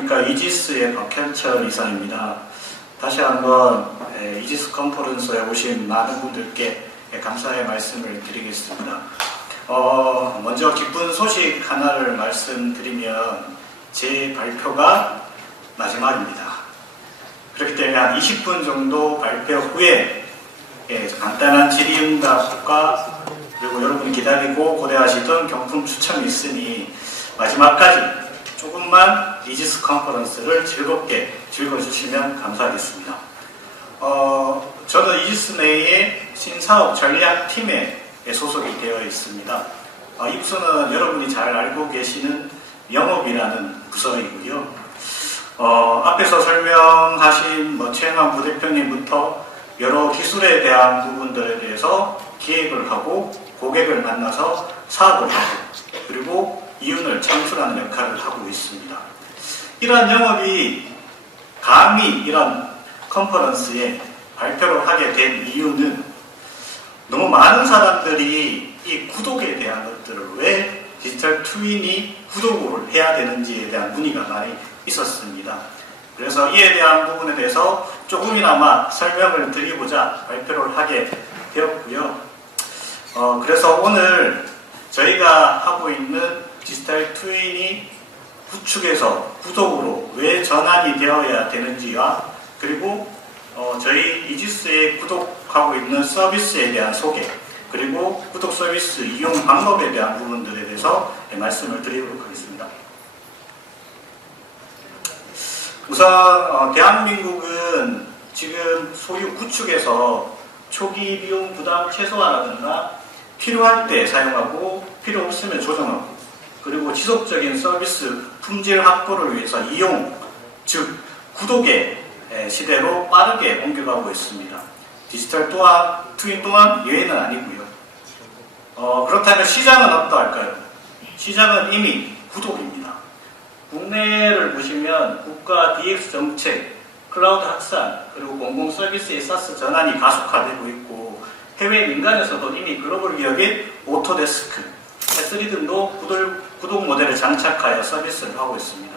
안녕하십니까. 이지스의 박현철 이사입니다. 다시 한번 이지스 컨퍼런스에 오신 많은 분들께 감사의 말씀을 드리겠습니다. 먼저 기쁜 소식 하나를 말씀드리면 제 발표가 마지막입니다. 그렇기 때문에 한 20분 정도 발표 후에 간단한 질의응답과 그리고 여러분이 기다리고 고대하시던 경품 추첨이 있으니 마지막까지 조금만 이지스 컨퍼런스를 즐겁게 즐겨주시면 감사하겠습니다. 저는 이지스 내의 신사업 전략팀에 소속이 되어 있습니다. 이 부서는 여러분이 잘 알고 계시는 영업이라는 부서이고요. 앞에서 설명하신 최영환 부대표님부터 여러 기술에 대한 부분들에 대해서 기획을 하고 고객을 만나서 사업을 하고 그리고 이윤을 창출하는 역할을 하고 있습니다. 이러한 영업이 감히 이런 컨퍼런스에 발표를 하게 된 이유는 너무 많은 사람들이 이 구독에 대한 것들을 왜 디지털 트윈이 구독을 해야 되는지에 대한 문의가 많이 있었습니다. 그래서 이에 대한 부분에 대해서 조금이나마 설명을 드리고자 발표를 하게 되었고요. 그래서 오늘 저희가 하고 있는 디지털 트윈이 구축에서 구독으로 왜 전환이 되어야 되는지와 그리고 저희 이지스에 구독하고 있는 서비스에 대한 소개 그리고 구독 서비스 이용 방법에 대한 부분들에 대해서 말씀을 드리도록 하겠습니다. 우선 대한민국은 지금 소유 구축에서 초기 비용 부담 최소화라든가 필요할 때 사용하고 필요 없으면 조정하고 그리고 지속적인 서비스 품질 확보를 위해서 이용, 즉 구독의 시대로 빠르게 옮겨가고 있습니다. 디지털 트윈 또한 예외는 아니고요. 그렇다면 시장은 어떠할까요? 시장은 이미 구독입니다. 국내를 보시면 국가 DX 정책, 클라우드 확산, 그리고 공공 서비스의 사스 전환이 가속화되고 있고 해외 민간에서도 이미 글로벌 기업인 오토데스크, S3 등도 구독 모델을 장착하여 서비스를 하고 있습니다.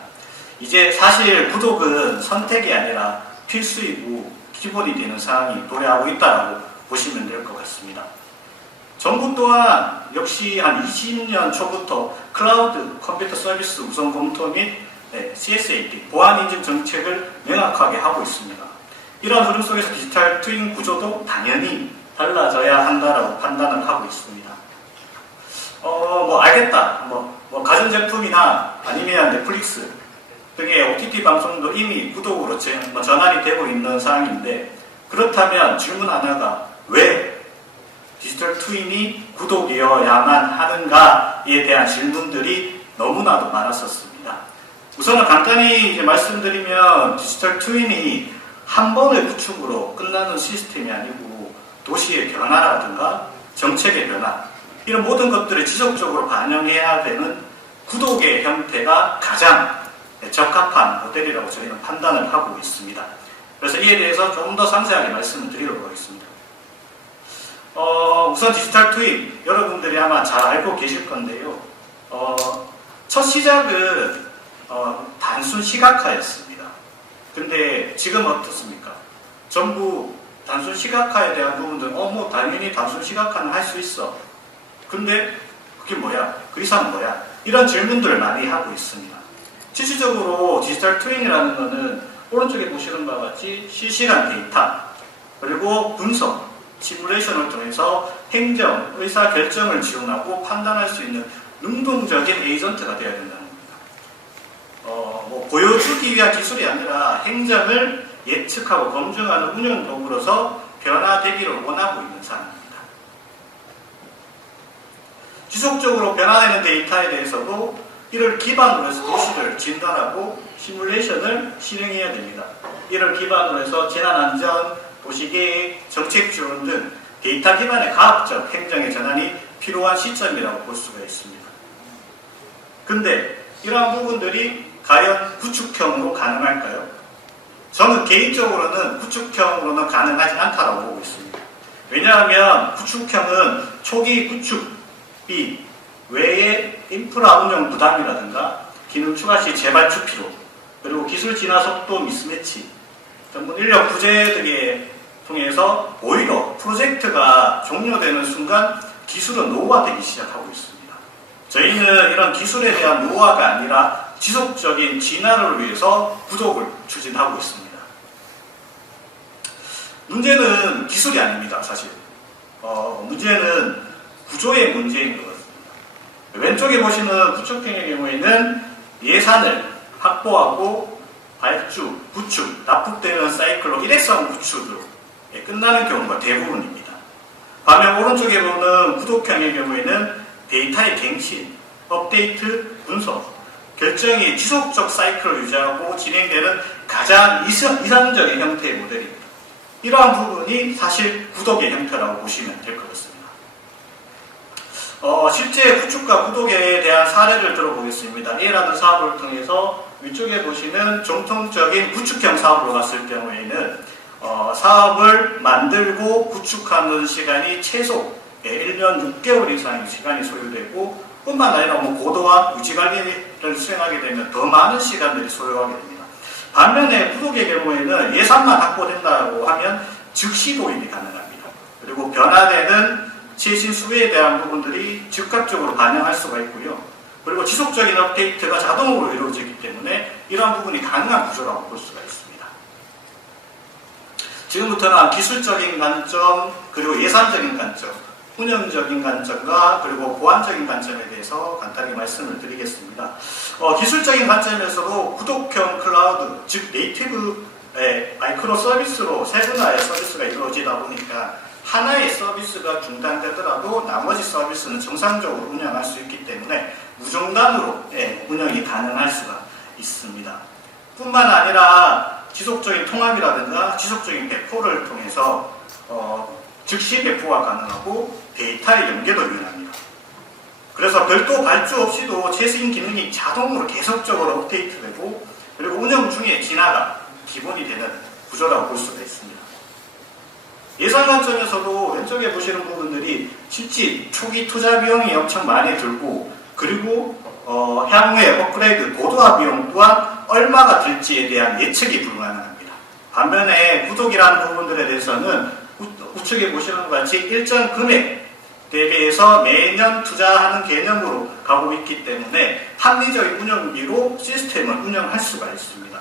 이제 사실 구독은 선택이 아니라 필수이고 기본이 되는 상황이 도래하고 있다고 보시면 될 것 같습니다. 정부 또한 역시 한 20년 초부터 클라우드 컴퓨터 서비스 우선 검토 및 CSAT, 보안 인증 정책을 명확하게 하고 있습니다. 이러한 흐름 속에서 디지털 트윈 구조도 당연히 달라져야 한다라고 판단을 하고 있습니다. 알겠다. 가전제품이나 아니면 넷플릭스 등의 OTT 방송도 이미 구독으로 전환이 되고 있는 상황인데 그렇다면 질문 하나가 왜 디지털 트윈이 구독이어야만 하는가에 대한 질문들이 너무나도 많았었습니다. 우선은 간단히 말씀드리면 디지털 트윈이 한 번의 구축으로 끝나는 시스템이 아니고 도시의 변화라든가 정책의 변화 이런 모든 것들을 지속적으로 반영해야 되는 구독의 형태가 가장 적합한 모델이라고 저희는 판단을 하고 있습니다. 그래서 이에 대해서 조금 더 상세하게 말씀을 드리도록 하겠습니다. 우선 디지털 트윈 여러분들이 아마 잘 알고 계실 건데요. 첫 시작은 단순 시각화였습니다. 근데 지금 어떻습니까? 전부 단순 시각화에 대한 부분들은 당연히 단순 시각화는 할 수 있어. 근데 그게 뭐야? 그 이상은 뭐야? 이런 질문들을 많이 하고 있습니다. 실질적으로 디지털 트윈이라는 것은 오른쪽에 보시는 바와 같이 실시간 데이터 그리고 분석, 시뮬레이션을 통해서 행정, 의사 결정을 지원하고 판단할 수 있는 능동적인 에이전트가 되어야 된다는 겁니다. 보여주기 위한 기술이 아니라 행정을 예측하고 검증하는 운영 도구로서 변화되기를 원하고 있는 상황입니다. 지속적으로 변화되는 데이터에 대해서도 이를 기반으로 해서 도시를 진단하고 시뮬레이션을 실행해야 됩니다. 이를 기반으로 해서 재난안전, 도시계획, 정책 지원 등 데이터 기반의 과학적 행정의 전환이 필요한 시점이라고 볼 수가 있습니다. 근데 이러한 부분들이 과연 구축형으로 가능할까요? 저는 개인적으로는 구축형으로는 가능하지 않다고 보고 있습니다. 왜냐하면 구축형은 초기 구축비 외에 인프라 운영 부담이라든가 기능 추가 시 재발주 필요 그리고 기술 진화 속도 미스매치, 전문 인력 부재 등에 통해서 오히려 프로젝트가 종료되는 순간 기술은 노후화되기 시작하고 있습니다. 저희는 이런 기술에 대한 노후화가 아니라 지속적인 진화를 위해서 구독을 추진하고 있습니다. 문제는 기술이 아닙니다, 사실. 문제는 구조의 문제인 것 같습니다. 왼쪽에 보시는 구축형의 경우에는 예산을 확보하고 발주, 구축, 납품되는 사이클로 일회성 구축으로 끝나는 경우가 대부분입니다. 반면 오른쪽에 보는 구독형의 경우에는 데이터의 갱신, 업데이트, 분석, 결정이 지속적 사이클을 유지하고 진행되는 가장 이상적인 형태의 모델입니다. 이러한 부분이 사실 구독의 형태라고 보시면 될 것 같습니다. 실제 구축과 구독에 대한 사례를 들어보겠습니다. A라는 사업을 통해서 위쪽에 보시는 정통적인 구축형 사업으로 갔을 경우에는 사업을 만들고 구축하는 시간이 최소 1년 6개월 이상의 시간이 소요되고 뿐만 아니라 고도화 유지관리를 수행하게 되면 더 많은 시간들이 소요하게 됩니다. 반면에 구독의 경우에는 예산만 확보된다고 하면 즉시 도입이 가능합니다. 그리고 변화되는 최신 수요에 대한 부분들이 즉각적으로 반영할 수가 있고요. 그리고 지속적인 업데이트가 자동으로 이루어지기 때문에 이러한 부분이 가능한 구조라고 볼 수가 있습니다. 지금부터는 기술적인 관점, 그리고 예산적인 관점, 운영적인 관점과 그리고 보안적인 관점에 대해서 간단히 말씀을 드리겠습니다. 기술적인 관점에서도 구독형 클라우드, 즉 네이티브의 마이크로 서비스로 세분화의 서비스가 이루어지다 보니까 하나의 서비스가 중단되더라도 나머지 서비스는 정상적으로 운영할 수 있기 때문에 무중단으로 운영이 가능할 수가 있습니다. 뿐만 아니라 지속적인 통합이라든가 지속적인 배포를 통해서 즉시 배포가 가능하고 데이터의 연계도 유연합니다. 그래서 별도 발주 없이도 최신 기능이 자동으로 계속적으로 업데이트되고 그리고 운영 중에 진화가 기본이 되는 구조라고 볼 수가 있습니다. 예산 관점에서도 왼쪽에 보시는 부분들이 실제 초기 투자 비용이 엄청 많이 들고 그리고 향후에 업그레이드 고도화 비용 또한 얼마가 들지에 대한 예측이 불가능합니다. 반면에 구독이라는 부분들에 대해서는 우측에 보시는 것 같이 일정 금액 대비해서 매년 투자하는 개념으로 가고 있기 때문에 합리적인 운영비로 시스템을 운영할 수가 있습니다.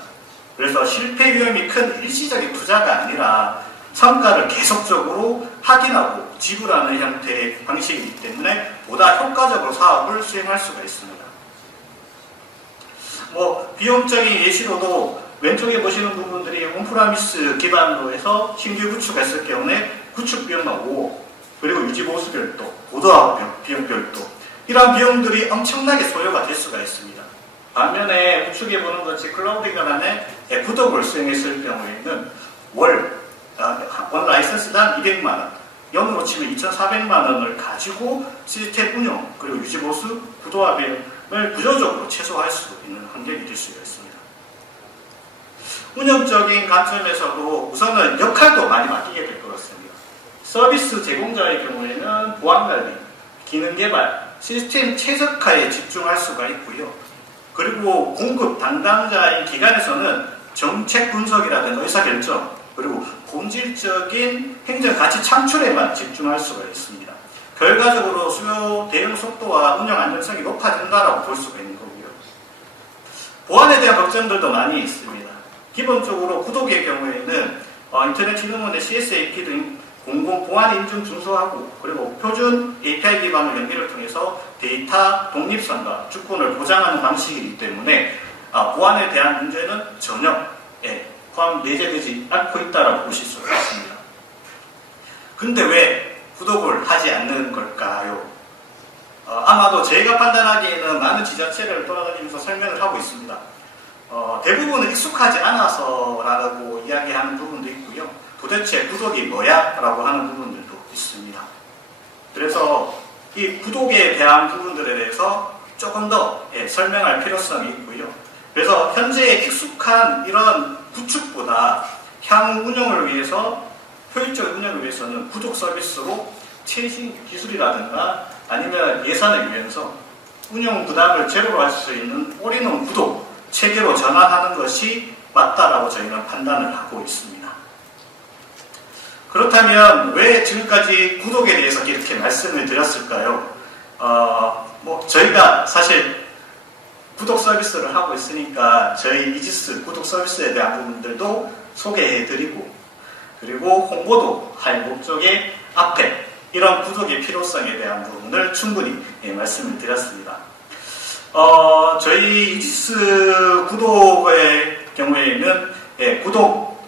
그래서 실패 위험이 큰 일시적인 투자가 아니라 성과를 계속적으로 확인하고 지불하는 형태의 방식이기 때문에 보다 효과적으로 사업을 수행할 수가 있습니다. 비용적인 예시로도 왼쪽에 보시는 부분들이 온프라미스 기반으로 해서 신규 구축했을 경우에 구축 비용만 5억, 그리고 유지보수 별도, 고도화 비용 별도, 이러한 비용들이 엄청나게 소요가 될 수가 있습니다. 반면에 우측에 보는 것이 클라우드 기반의 구독을 수행했을 경우에는 원 라이선스당 200만원, 연으로 치면 2,400만원을 가지고 시스템 운영, 그리고 유지보수, 고도화 비용을 구조적으로 최소화할 수 있는 환경이 될 수가 있습니다. 운영적인 관점에서도 우선은 역할도 많이 바뀌게 될 것 같습니다. 서비스 제공자의 경우에는 보안관리, 기능개발, 시스템 최적화에 집중할 수가 있고요. 그리고 공급 담당자인 기관에서는 정책 분석이라든가 의사결정, 그리고 본질적인 행정가치 창출에만 집중할 수가 있습니다. 결과적으로 수요 대응 속도와 운영 안정성이 높아진다고 볼 수가 있는 거고요. 보안에 대한 걱정들도 많이 있습니다. 기본적으로 구독의 경우에는 인터넷 지능원의 CSAP 등 공공 보안 인증 준수하고 그리고 표준 API 기반의 연계를 통해서 데이터 독립성과 주권을 보장하는 방식이기 때문에 보안에 대한 문제는 전혀 포함 내재되지 않고 있다고 보실 수가 있습니다. 근데 왜 구독을 하지 않는 걸까요? 아마도 저희가 판단하기에는 많은 지자체를 돌아다니면서 설명을 하고 있습니다. 대부분은 익숙하지 않아서라고 이야기하는 부분도 있고요. 도대체 구독이 뭐야? 라고 하는 부분들도 있습니다. 그래서 이 구독에 대한 부분들에 대해서 조금 더 설명할 필요성이 있고요. 그래서 현재 익숙한 이런 구축보다 향후 운영을 위해서 효율적인 운영을 위해서는 구독 서비스로 최신 기술이라든가 아니면 예산을 위해서 운영 부담을 제로로 할 수 있는 올인원 구독 체계로 전환하는 것이 맞다라고 저희는 판단을 하고 있습니다. 그렇다면 왜 지금까지 구독에 대해서 이렇게 말씀을 드렸을까요? 저희가 사실 구독 서비스를 하고 있으니까 저희 이지스 구독 서비스에 대한 부분들도 소개해드리고, 그리고 홍보도 할 목적의 앞에 이런 구독의 필요성에 대한 부분을 충분히 말씀을 드렸습니다. 저희 이지스 구독의 경우에는 구독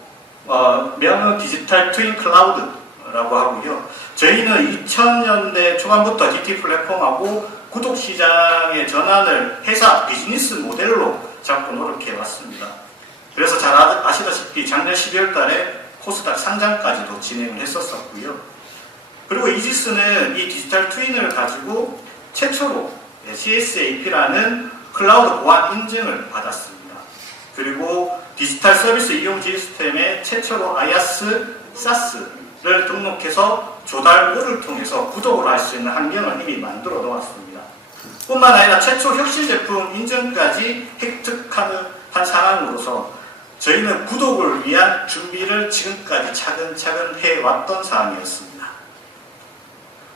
명은 디지털 트윈 클라우드라고 하고요. 저희는 2000년대 초반부터 DT 플랫폼하고 구독 시장의 전환을 회사 비즈니스 모델로 자꾸 노력해 왔습니다. 그래서 잘 아시다시피 작년 12월 달에 코스닥 상장까지도 진행을 했었고요. 그리고 이지스는 이 디지털 트윈을 가지고 최초로 CSAP라는 클라우드 보안 인증을 받았습니다. 그리고 디지털 서비스 이용 시스템에 최초로 IaaS, SaaS를 등록해서 조달부를 통해서 구독을 할 수 있는 환경을 이미 만들어 놓았습니다. 뿐만 아니라 최초 혁신 제품 인증까지 획득하는 한 상황으로서 저희는 구독을 위한 준비를 지금까지 차근차근 해왔던 상황이었습니다.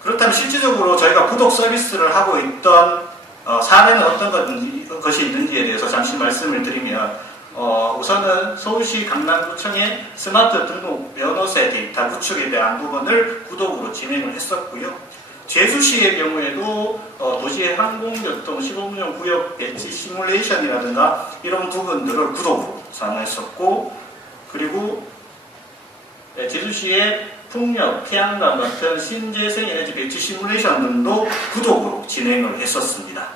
그렇다면 실질적으로 저희가 구독 서비스를 하고 있던 사례는 어떤 것이 있는지에 대해서 잠시 말씀을 드리면, 우선은 서울시 강남구청의 스마트 등록 면허세 데이터 구축에 대한 부분을 구독으로 진행을 했었고요. 제주시의 경우에도 도시의 항공교통 시범운영 구역 배치 시뮬레이션이라든가 이런 부분들을 구독으로 진행했었고, 그리고 제주시의 풍력, 태양광 같은 신재생 에너지 배치 시뮬레이션 등도 구독으로 진행을 했었습니다.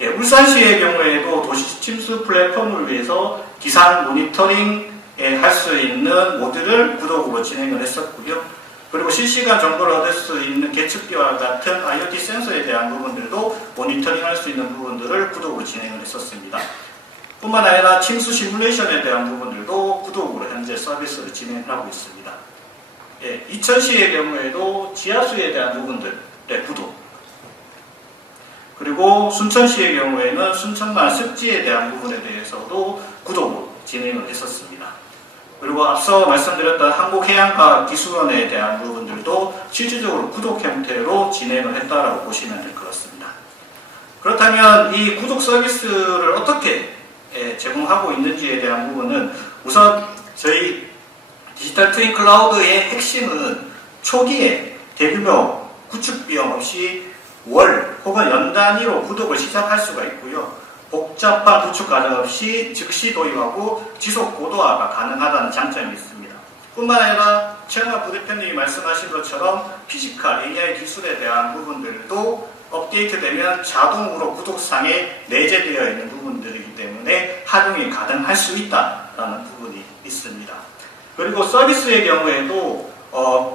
울산시의 경우에도 도시 침수 플랫폼을 위해서 기상 모니터링 할 수 있는 모드를 구독으로 진행을 했었고요. 그리고 실시간 정보를 얻을 수 있는 계측기와 같은 IoT 센서에 대한 부분들도 모니터링 할 수 있는 부분들을 구독으로 진행을 했었습니다. 뿐만 아니라 침수 시뮬레이션에 대한 부분들도 구독으로 현재 서비스를 진행하고 있습니다. 이천시의 경우에도 지하수에 대한 부분들의 구독, 그리고 순천시의 경우에는 순천만 습지에 대한 부분에 대해서도 구독으로 진행을 했었습니다. 그리고 앞서 말씀드렸던 한국해양과학기술원에 대한 부분들도 실질적으로 구독 형태로 진행을 했다라고 보시면 될 것 같습니다. 그렇다면 이 구독 서비스를 어떻게 제공하고 있는지에 대한 부분은, 우선 저희 디지털 트윈 클라우드의 핵심은 초기에 대규모 구축 비용 없이 월 혹은 연 단위로 구독을 시작할 수가 있고요. 복잡한 구축 과정 없이 즉시 도입하고 지속 고도화가 가능하다는 장점이 있습니다. 뿐만 아니라 최영하 부대표님이 말씀하신 것처럼 피지컬 AI 기술에 대한 부분들도 업데이트되면 자동으로 구독상에 내재되어 있는 부분들이기 때문에 활용이 가능할 수 있다는 부분이 있습니다. 그리고 서비스의 경우에도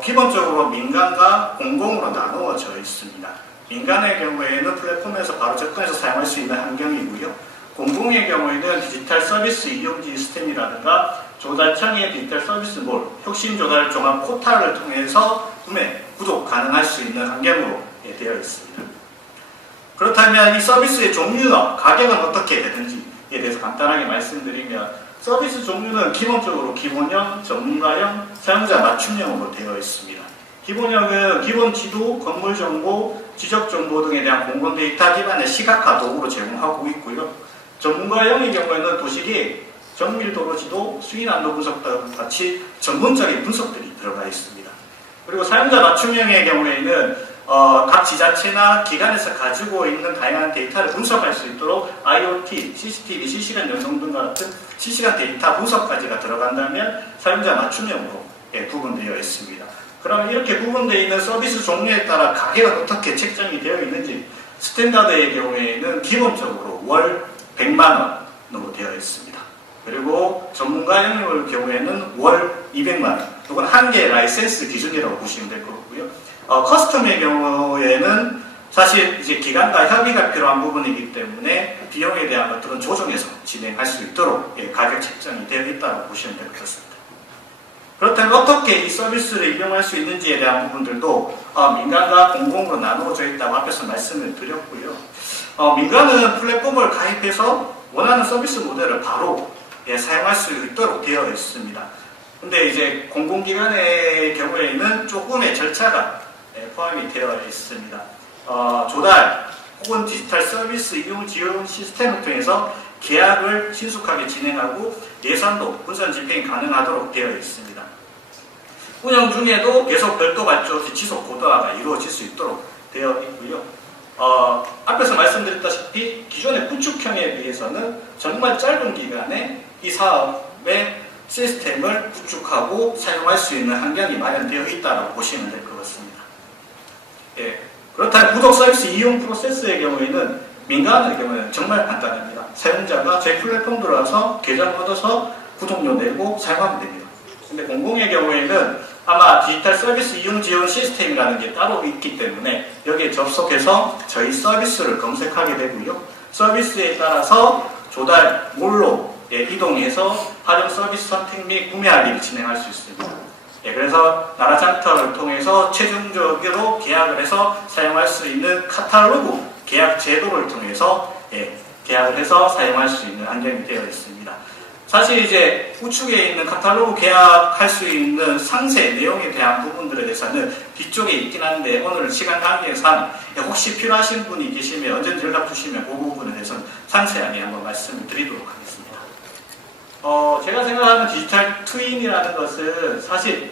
기본적으로 민간과 공공으로 나누어져 있습니다. 민간의 경우에는 플랫폼에서 바로 접근해서 사용할 수 있는 환경이고요. 공공의 경우에는 디지털 서비스 이용지 시스템이라든가 조달청의 디지털 서비스 몰, 혁신 조달 종합 포탈을 통해서 구매, 구독 가능할 수 있는 환경으로 되어 있습니다. 그렇다면 이 서비스의 종류나 가격은 어떻게 되는지에 대해서 간단하게 말씀드리면, 서비스 종류는 기본적으로 기본형, 전문가형, 사용자 맞춤형으로 되어 있습니다. 기본형은 기본 지도, 건물 정보, 지적 정보 등에 대한 공공 데이터 기반의 시각화 도구로 제공하고 있고요. 전문가형의 경우에는 도시계획, 정밀도로 지도, 수위난도 분석 등 같이 전문적인 분석들이 들어가 있습니다. 그리고 사용자 맞춤형의 경우에는 각 지자체나 기관에서 가지고 있는 다양한 데이터를 분석할 수 있도록 IoT, CCTV, 실시간 연동 등 같은 실시간 데이터 분석까지가 들어간다면 사용자 맞춤형으로 구분되어 있습니다. 그럼 이렇게 구분되어 있는 서비스 종류에 따라 가격은 어떻게 책정이 되어 있는지, 스탠다드의 경우에는 기본적으로 월 100만 원으로 되어 있습니다. 그리고 전문가형의 경우에는 월 200만 원, 이건 한 개의 라이센스 기준이라고 보시면 될 거고요. 커스텀의 경우에는 사실 이제 기관과 협의가 필요한 부분이기 때문에 비용에 대한 것들은 조정해서 진행할 수 있도록 가격 책정이 되어 있다고 보시면 될 것 같습니다. 그렇다면 어떻게 이 서비스를 이용할 수 있는지에 대한 부분들도 민간과 공공으로 나누어져 있다고 앞에서 말씀을 드렸고요. 민간은 플랫폼을 가입해서 원하는 서비스 모델을 바로 사용할 수 있도록 되어 있습니다. 근데 이제 공공기관의 경우에는 조금의 절차가 포함이 되어 있습니다. 조달 혹은 디지털 서비스 이용 지원 시스템을 통해서 계약을 신속하게 진행하고 예산도 분산 집행이 가능하도록 되어 있습니다. 운영 중에도 계속 별도 발주 없이 지속 고도화가 이루어질 수 있도록 되어 있고요. 앞에서 말씀드렸다시피 기존의 구축형에 비해서는 정말 짧은 기간에 이 사업의 시스템을 구축하고 사용할 수 있는 환경이 마련되어 있다고 보시면 될 것 같습니다. 그렇다면 구독 서비스 이용 프로세스의 경우에는 민간의 경우에는 정말 간단합니다. 사용자가 저희 플랫폼 들어와서 계정 얻어서 구독료 내고 사용하면 됩니다. 근데 공공의 경우에는 아마 디지털 서비스 이용 지원 시스템이라는 게 따로 있기 때문에 여기에 접속해서 저희 서비스를 검색하게 되고요. 서비스에 따라서 조달 몰로 이동해서 활용 서비스 선택 및 구매 알림을 진행할 수 있습니다. 그래서 나라장터를 통해서 최종적으로 계약을 해서 사용할 수 있는 카탈로그 계약 제도를 통해서 계약을 해서 사용할 수 있는 환경이 되어 있습니다. 사실 이제 우측에 있는 카탈로그 계약할 수 있는 상세 내용에 대한 부분들에 대해서는 뒤쪽에 있긴 한데 오늘 시간 관계상 혹시 필요하신 분이 계시면 언제든지 연락 주시면 그 부분에 대해서는 상세하게 한번 말씀을 드리도록 하겠습니다. 제가 생각하는 디지털 트윈이라는 것은 사실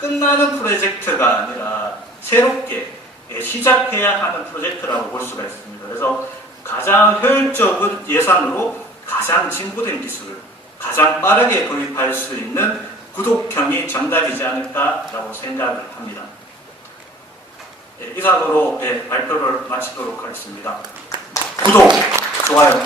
끝나는 프로젝트가 아니라 새롭게 시작해야 하는 프로젝트라고 볼 수가 있습니다. 그래서 가장 효율적인 예산으로 가장 진보된 기술을 가장 빠르게 도입할 수 있는 구독형이 정답이지 않을까라고 생각을 합니다. 이상으로 발표를 마치도록 하겠습니다. 구독, 좋아요